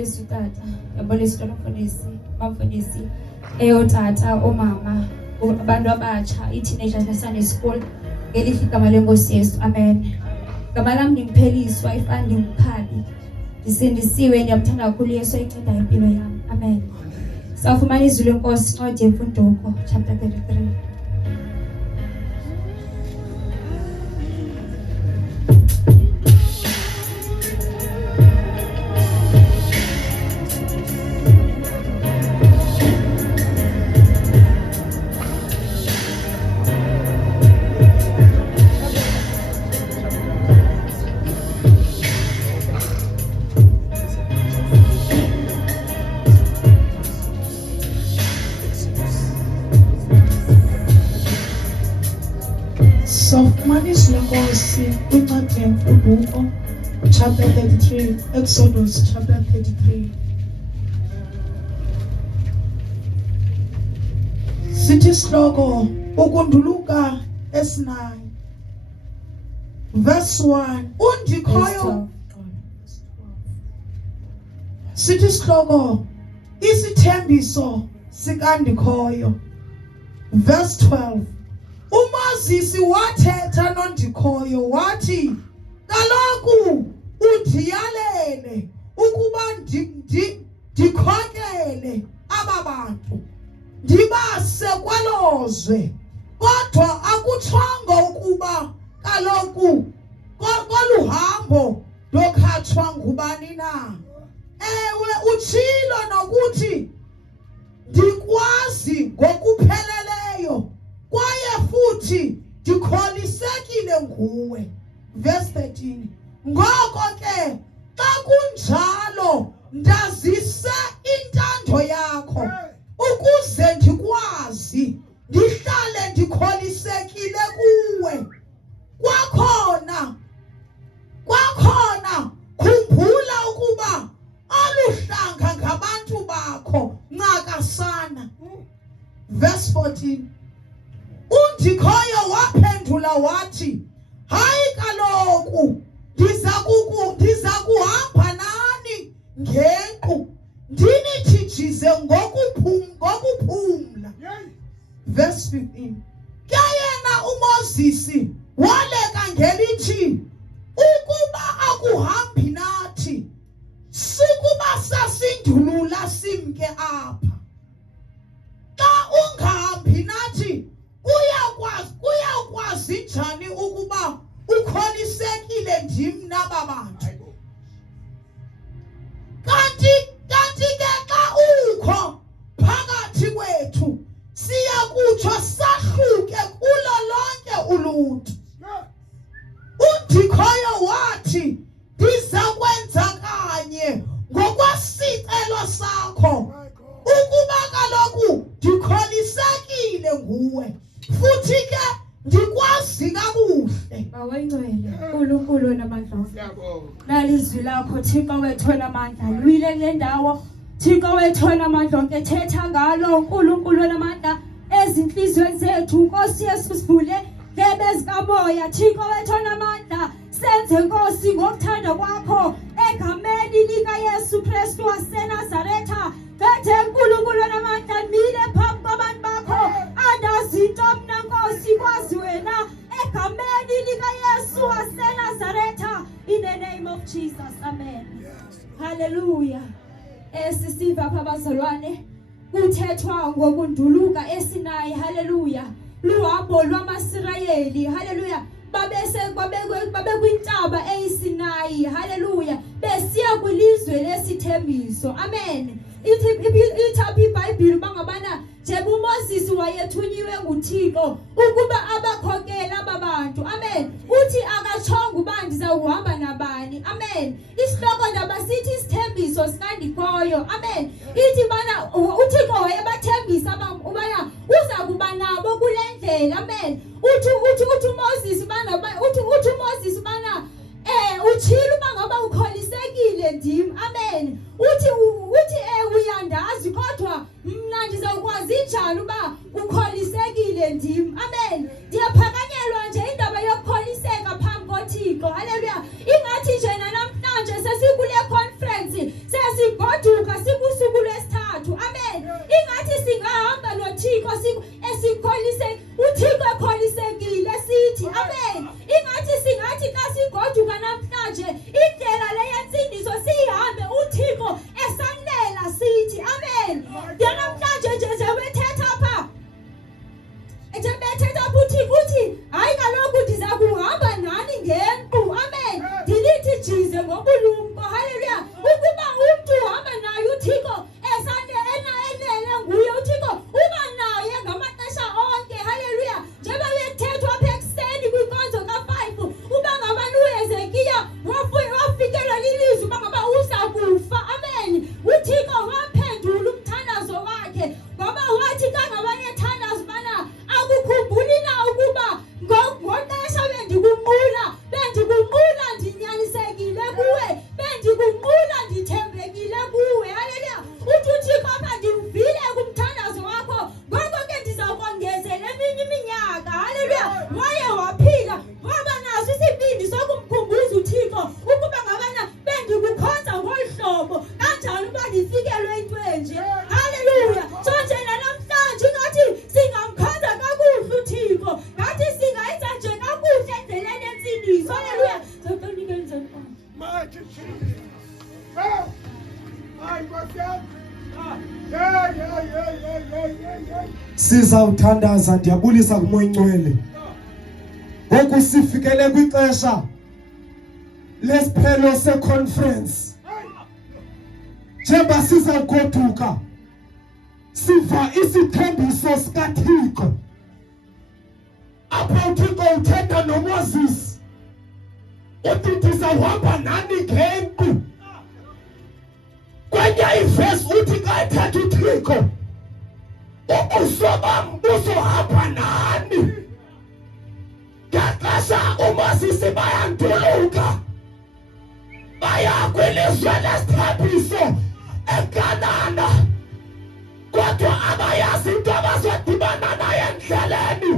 Ngiyabulisa utata, ngiyabulisa umfundisi, bamfundisi, tata, omama, abantu abatsha, i-teenagers ne-Sunday school, ngelihle igama lenkosi Yesu, amen. Igama lami ndingipheliswa, ifana ndinguphabi, ndisindisiwe, ndiyamthanda kakhulu Yesu oyinceda impilo yami, amen. Sawufumana izwi lenkosi, Incwadi yemfunduko, chapter 33. Sawufumana izwi lenkosi kwincwadi yemfunduko chapter 33, Exodus chapter 33. Sithi isihloko ukunduluka esi-9 verse 1. Undikhoyo. Sithi isihloko isithembiso sikandikhoyo verse 12. uMoses wathetha nondikhoyo wathi, kaloku undiyalele ukuba ndikhokele aba bantu ndibase kwelozwe, kodwa akutshongo ukuba kaloku kolu hambo lokhatshwa ngubani na. Ewe utshilo nokuthi ndikwazi ngokupheleleyo kwaye futhi ndikholisekile nguwe. Verse 13. Ngoko ke xa kunjalo ndazise intando yakho ukuze ndikwazi ndihlale ndikholisekile kuwe. Kwakhona khumbula ukuba aluhlanga ngabantu bakho ngakasana. Verse 14. Undikhoyo waphendula wathi, hayi kaloku ndiza kuhamba nani ngenqu ndinithijize ngokuphumla. Verse 15. Kayena uMoses waleka ngelithi, ukuba akuhambi nathi sukuba sasindulula simke apha. Xa ungahambi nathi kuyakwazi njani ukuba ukholisekile ndim naba bantu? Kanti ke xa ukho phakathi kwethu siyakutsho sahluke kulo lonke uluntu. Undikhoyo wathi, ndiza kwenza kanye ngokwesicelo sakho ukuba kaloku ndikholisekile nguwe futhi ke ndikwazi kakuhle. Bawayingcwele uNkulunkulu namandla. Nalizwi lakho Thixo wethu namandla. Lwile le ndawo Thixo wethu namandla onke thetha ngalo uNkulunkulu namandla ezinhlizweni zethu. Nkosi Yesu sivule ndebe zikamoya Thixo wethu namandla. Senze Nkosi ngokuthanda kwakho egameni lika Yesu Kristu waseNazaretha. Bethe uNkulunkulu namandla mile phambi kwabantu bakho adazinto mna Nkosi kwazi wena egameni lika Yesu waseNazaretha. In the name of Jesus, amen. Yes. Hallelujah. Sisiva apha bazalwane kuthethwa ngokunduluka esinayi. Hallelujah. Luhambo lwamaSirayeli. Hallelujah. Babe kwintaba eyiSinayi. Hallelujah. Besiya kwilizwe lesithembiso. Amen. Ithi iBhayibhile bangabana njengoba uMoses wayethunyiwe nguThixo ukuba abakhokele aba bantu. Amen. Uthi akatshonga uba ndizawuhamba nabani. Amen. Isihloko ndaba sithi isithembiso sikandikhoyo. Amen. Ithi bana uThixo wayebathembisa ubana uza kuba nabo kule ndlela. Amen. Uthi uMoses bana uthi uMoses bana utshilo bangaba ukholisekile ndim. Amen. Uthi uyandazi kodwa mna ndizawukwazi njani uba ukholisekile ndim. Amen. Ndiyaphakanyelwa nje indaba yokukholiseka phambi koThixo. Hallelujah. Ingathi nje namhlanje sesikule conference sesigodla Sizawuthandaza, ndiyabulisa kuMoya Ingcwele. Ngoku sifikele kwixesha lesiphelo seconference. Njengoba sizawugoduka siva isithembiso sikaThixo. Apha uThixo uthetha noMoses. Uthi ndizawuhamba nani ngempu. Kwenye ivesi uthi xa ethetha uThixo, ubuso bam buzohamba nani. Ngexesha uMoses bayanduluka baya kwilizwe lesithembiso eKanana, kodwa abayazi into abazodibana nayo endleleni.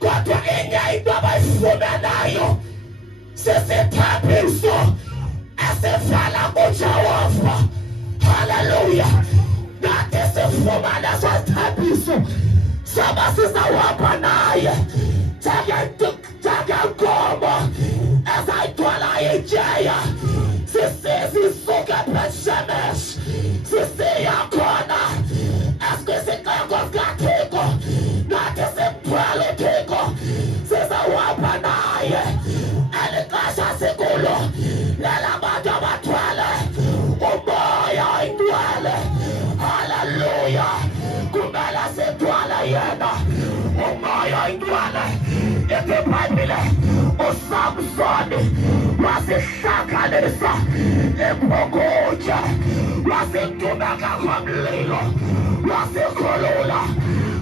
Kodwa inye into abayifumanayo sisithembiso esivela kuJehova. Haleluya. Nathi sifumane eso sithembiso soba sizawuhamba naye njengenkomo ezayithwala ijeya. Sisuke eBhethshemeshi sisiya khona esikwisixeko sikaThixo. Nathi simthwele uThixo, sizawuhamba naye. Eli xesha sikulo lelabantu abathwele uMoya Ingcwele. Haleluya. Kumele sithwale yena uMoya Ingcwele. Ithi iBhayibhile uSamsoni wasihlanganisa iphokotya, wasidumeka ngomlilo, wasikhulula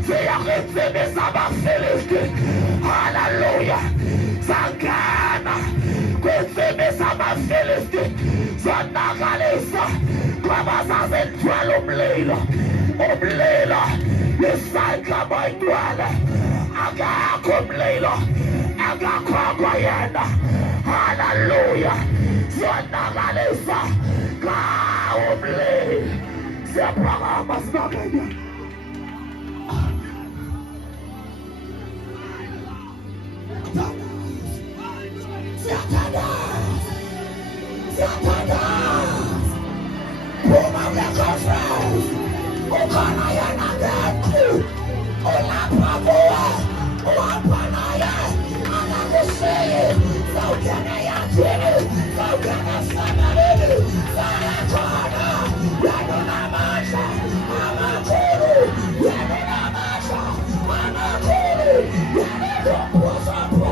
siya kwintsimi zamaFilisti. Haleluya. Sangena kwintsimi zamaFilisti, sonakalisa ngoba sasithwele umlilo. Umlilo lisandla Moya Ingcwele. Akakho umlilo engakhokhwa yena. Haleluya. Sonakalisa ngawo umlilo. Siyaphakama sinakenya. Phuma kule-conference, ukhona yena ngethu. Ulapha kuwe, uhamba naye, akakushiyi. Sawungena eyathini, sawungena esifemelini, sayakhona. Yena unamandla amakhulu, yena unamandla amakhulu, yena unomphuzapho.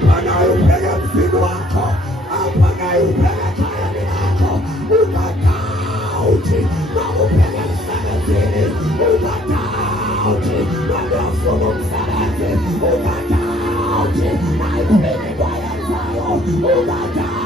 hapa naye upege mzigo wako, hapa naye upege tayari yako, ukatauti na upege msalabini, ukatauti na ndofumu msalabini, ukatauti na ipini kwa yanzayo, ukatauti